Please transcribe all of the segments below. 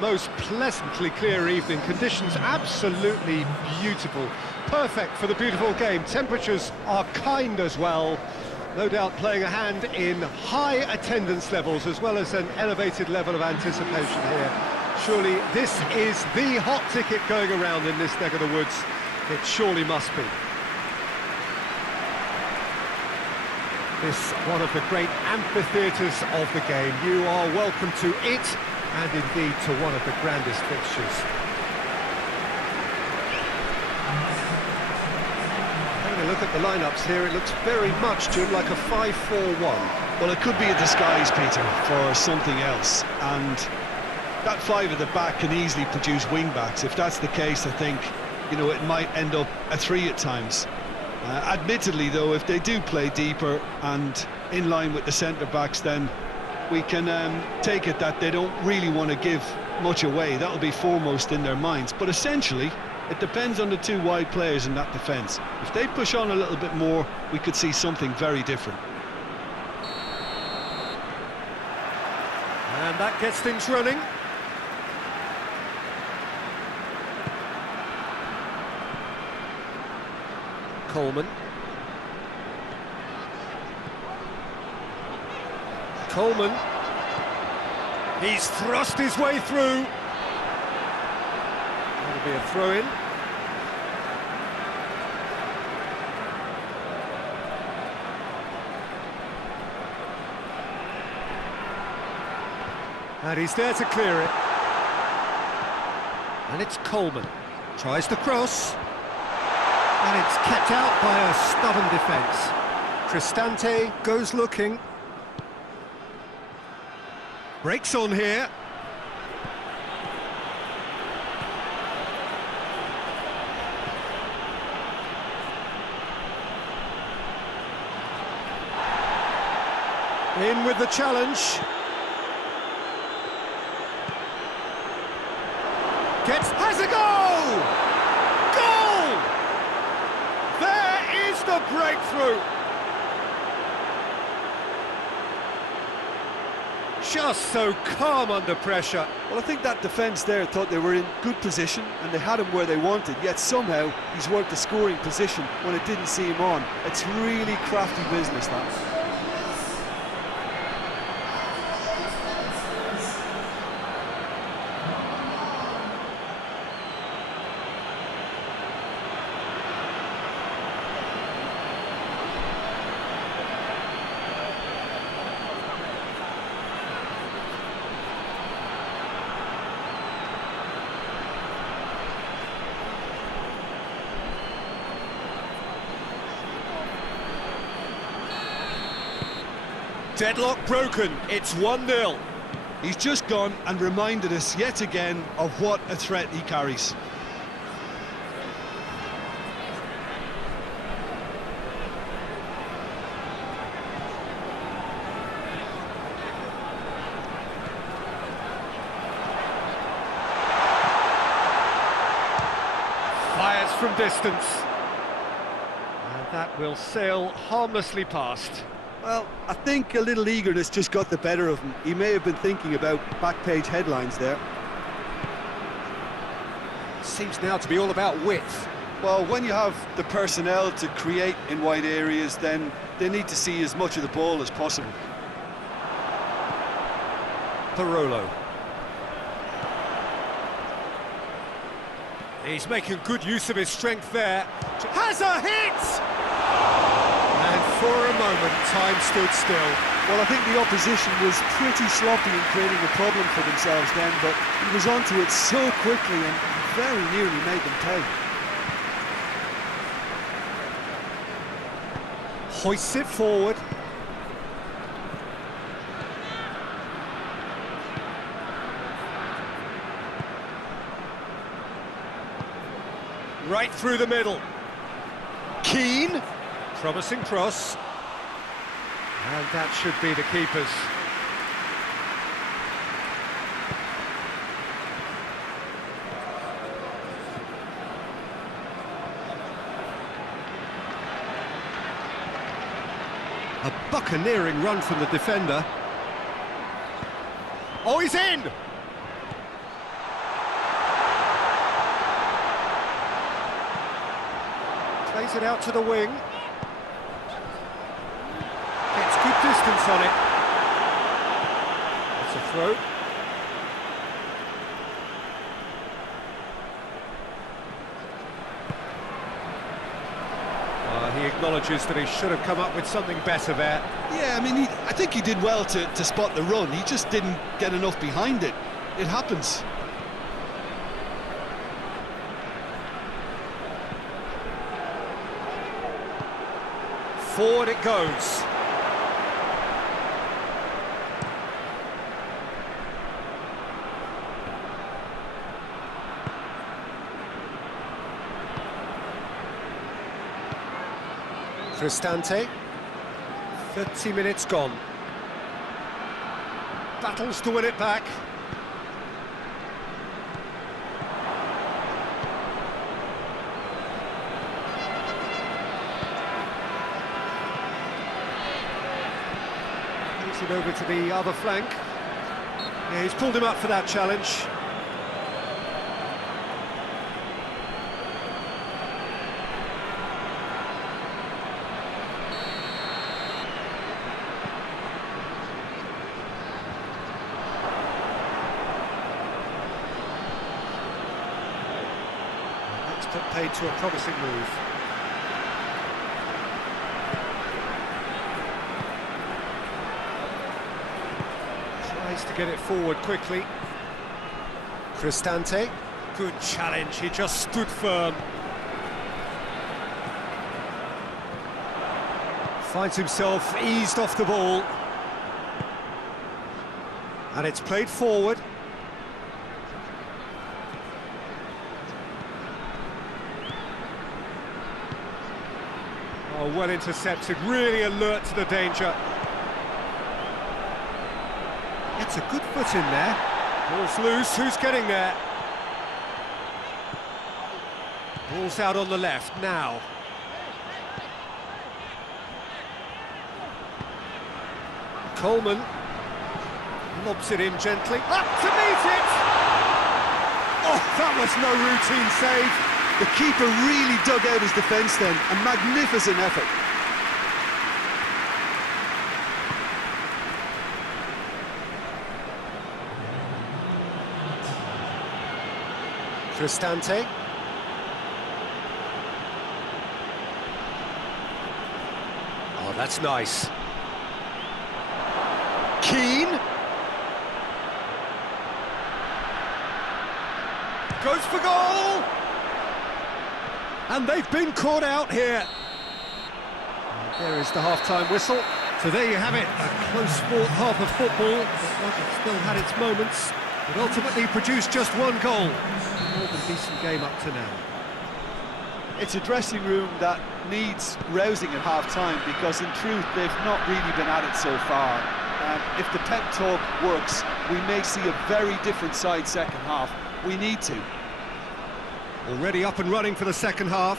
Most pleasantly clear evening, conditions absolutely beautiful, perfect for the beautiful game. Temperatures are kind as well, no doubt playing a hand in high attendance levels as well as an elevated level of anticipation here. Surely this is the hot ticket going around in this neck of the woods. It surely must be. This one of the great amphitheatres of the game. You are welcome to it, and indeed to one of the grandest fixtures. Having a look at the lineups here, it looks very much, Jim, like a 5-4-1. Well, it could be a disguise, Peter, for something else, and that five at the back can easily produce wing-backs. If that's the case, I think, you know, it might end up a three at times. Admittedly, though, if they do play deeper and in line with the centre-backs, then we can take it that they don't really want to give much away. That'll be foremost in their minds. But essentially, it depends on the two wide players in that defence. If they push on a little bit more, we could see something very different. And that gets things running. Coleman. Coleman. He's thrust his way through. That'll be a throw-in. And he's there to clear it. And it's Coleman. Tries the cross. And it's kept out by a stubborn defence. Cristante goes looking. Breaks on here. In with the challenge. Has a goal! Goal! There is the breakthrough. Just so calm under pressure. Well, I think that defence there thought they were in good position and they had him where they wanted, yet somehow he's worked the scoring position when it didn't see him on. It's really crafty business, that. Deadlock broken, it's 1-0. He's just gone and reminded us yet again of what a threat he carries. Fires from distance. And that will sail harmlessly past. Well, I think a little eagerness just got the better of him. He may have been thinking about back-page headlines there. Seems now to be all about width. Well, when you have the personnel to create in wide areas, then they need to see as much of the ball as possible. Parolo. He's making good use of his strength there. Has a hit! And for a moment, time stood still. Well, I think the opposition was pretty sloppy in creating a problem for themselves then, but he was onto it so quickly and very nearly made them pay. Hoists it forward. Right through the middle. Keane. Promising cross. And that should be the keeper's. A buccaneering run from the defender. Oh, he's in! Plays it out to the wing. Gets good distance on it. That's a throw. He acknowledges that he should have come up with something better there. Yeah, I mean, I think he did well to spot the run. He just didn't get enough behind it. It happens. Forward it goes. Cristante. 30 minutes gone. Battles to win it back. Moves it over to the other flank. Yeah, he's pulled him up for that challenge. Paid to a promising move. Tries to get it forward quickly. Cristante. Good challenge, he just stood firm. Finds himself eased off the ball. And it's played forward. Oh, well intercepted, really alert to the danger. It's a good foot in there. Ball's loose, who's getting there? Ball's out on the left, now. Coleman lobs it in gently, up to meet it! Oh, that was no routine save. The keeper really dug out his defence then, a magnificent effort. Cristante. Oh, that's nice. Keane. Goes for goal! And they've been caught out here. There is the half-time whistle. So there you have it, a close-fought half of football. It still had its moments, but ultimately produced just one goal. More than decent game up to now. It's a dressing room that needs rousing at half-time because in truth they've not really been at it so far. If the pep talk works, we may see a very different side second half. We need to. Already up and running for the second half.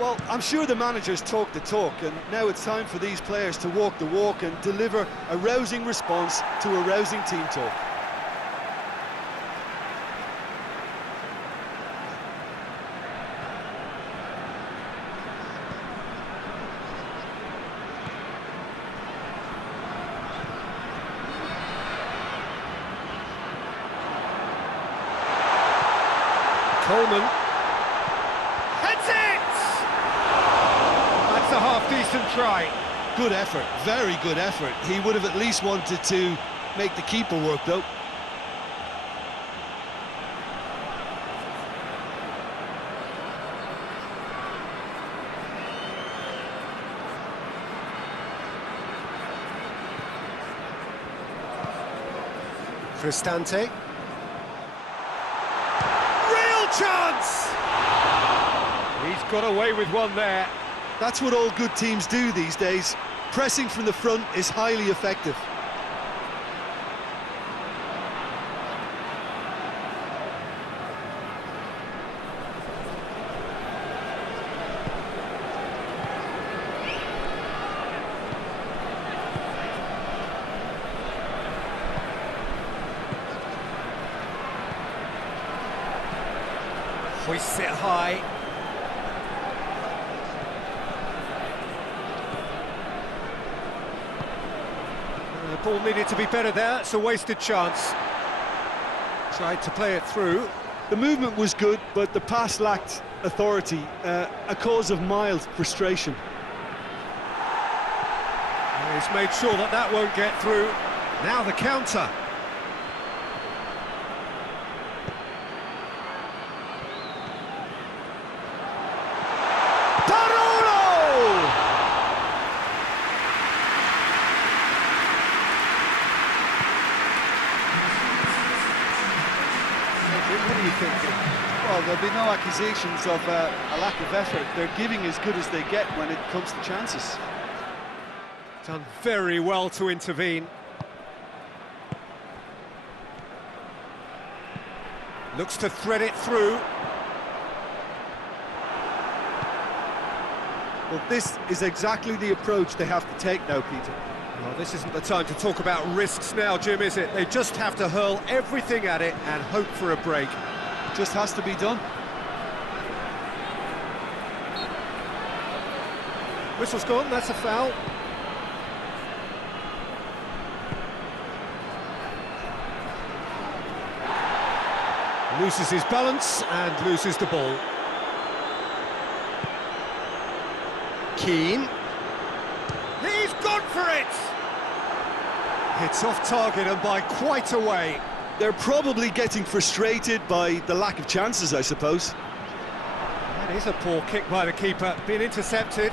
Well, I'm sure the managers talk the talk, and now it's time for these players to walk the walk and deliver a rousing response to a rousing team talk. Coleman heads it! That's a half-decent try. Good effort, very good effort. He would have at least wanted to make the keeper work, though. Cristante. Chance! He's got away with one there. That's what all good teams do these days. Pressing from the front is highly effective. Hoists it high. ball needed to be better there. It's a wasted chance. Tried to play it through. The movement was good, but the pass lacked authority, a cause of mild frustration. He's made sure that that won't get through. Now the counter. What are you thinking? Well, there'll be no accusations of a lack of effort. They're giving as good as they get when it comes to chances. Done very well to intervene. Looks to thread it through. Well, this is exactly the approach they have to take now, Peter. Well, this isn't the time to talk about risks now, Jim, is it? They just have to hurl everything at it and hope for a break. Just has to be done. Whistle's gone, that's a foul. Loses his balance and loses the ball. Keane. He's gone for it! It's off target and by quite a way. They're probably getting frustrated by the lack of chances, I suppose. That is a poor kick by the keeper, being intercepted.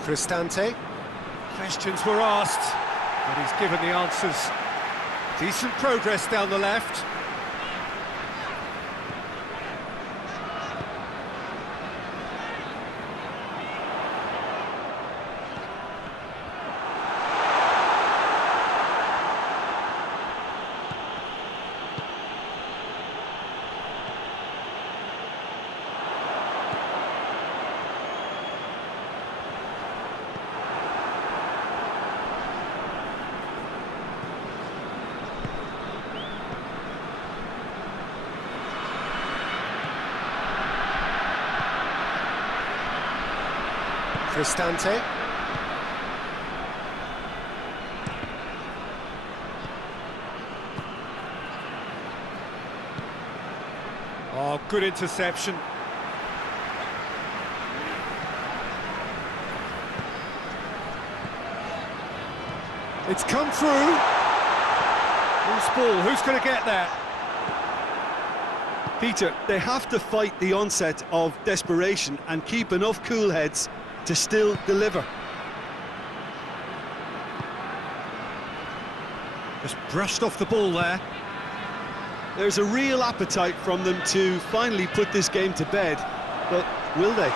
Cristante. Questions were asked, but he's given the answers. Decent progress down the left. Cristante. Oh, good interception. It's come through. Loose ball, who's going to get that? Peter, they have to fight the onset of desperation and keep enough cool heads to still deliver. Just brushed off the ball there. There's a real appetite from them to finally put this game to bed, but will they?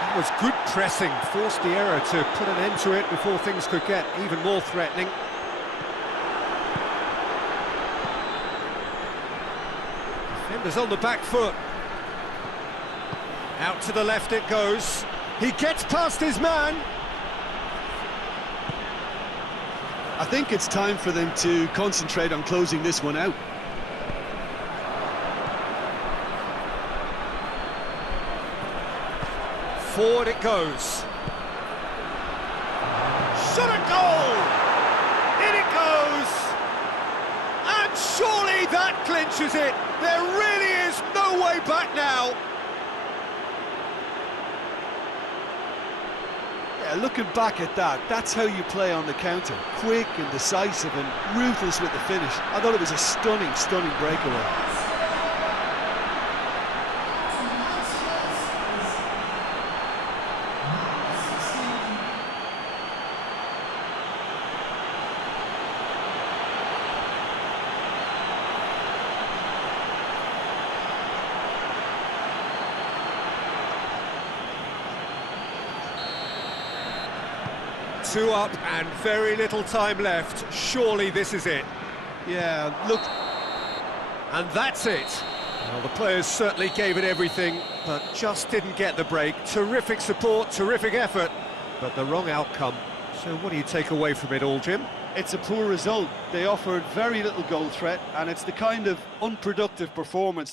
That was good pressing, forced the error to put an end to it before things could get even more threatening. Defenders on the back foot. Out to the left it goes. He gets past his man. I think it's time for them to concentrate on closing this one out. Forward it goes. Shot a goal! In it goes! And surely that clinches it. There really is no way back now. Yeah, looking back at that, that's how you play on the counter. Quick and decisive and ruthless with the finish. I thought it was a stunning, stunning breakaway. Two up and very little time left. Surely this is it. Yeah, look. And that's it. Well, the players certainly gave it everything, but just didn't get the break. Terrific support, terrific effort, but the wrong outcome. So what do you take away from it all, Jim? It's a poor result. They offered very little goal threat, and it's the kind of unproductive performance